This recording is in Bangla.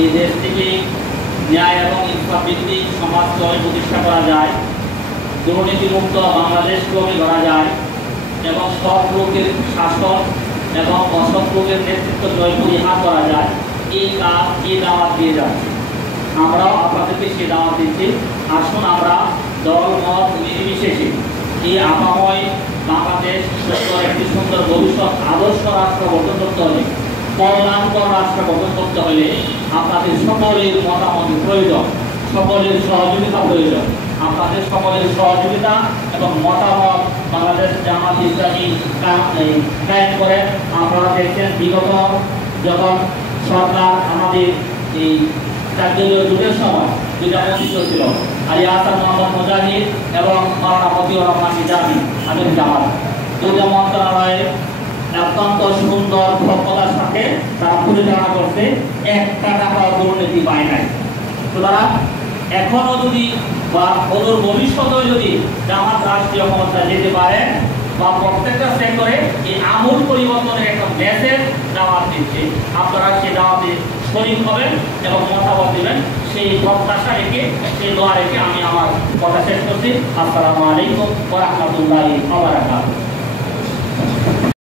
এই দেশ থেকে ন্যায় এবং ইনসাফ ভিত্তিক সমাজ প্রতিষ্ঠা করা যায়, দুর্নীতিমুক্ত বাংলাদেশ গড়ে গড়া যায় এবং সৎ লোকের শাসন এবং অসৎ লোকের নেতৃত্ব জয় পরিহার করা যায়, এই কাজ এই দাওয়াত দিয়ে যাচ্ছে। আমরাও আপনাদেরকে সে দাওয়াত দিচ্ছি। আসুন আমরা দল মত নির্বিশেষে এই আপাময় বাংলাদেশ সুন্দর একটি সুন্দর ভবিষ্যৎ আদর্শ রাষ্ট্র গঠন করতে হলে, কল্যাণকর রাষ্ট্র গঠন করতে হলে আপনাদের সকলের মতামত প্রয়োজন, সকলের সহযোগিতা প্রয়োজন। আপনাদের সকলের সহযোগিতা এবং মতামত বাংলাদেশ জামাত ইসলামী কায়েম করে। আপনারা দেখছেন বিগত যখন সরকার আমাদের এই কার্যালয় জুটের সময় দুইটা মন্ত্রিত্ব ছিল, আলী আহসান মোহাম্মদ মুজাহিদ এবং মাওলানা মতিউর রহমান নিজামী আমির জামাত, দুইটা মন্ত্রণালয়ে অত্যন্ত সুন্দর দক্ষতার সাথে তারা পরিচালনা করছে, একটা টাকা দুর্নীতি পায় নাই। সুতরাং এখনো যদি বা অদূর ভবিষ্যতেও যদি জামাত রাষ্ট্রীয় ক্ষমতায় যেতে পারে বা প্রত্যেকটা সেক্টরে এই আমূল পরিবর্তনের একটা মেসেজ জামাত দিচ্ছে, আপনারা সেই দাওয়াতে শরীক হবেন এবং মতামত দেবেন, সেই প্রত্যাশা রেখে সেই দোয়া রেখে আমি আমার কথা শেষ করছি। আসসালামু আলাইকুম ওয়া রাহমাতুল্লাহি ওয়া বারাকাতুহু।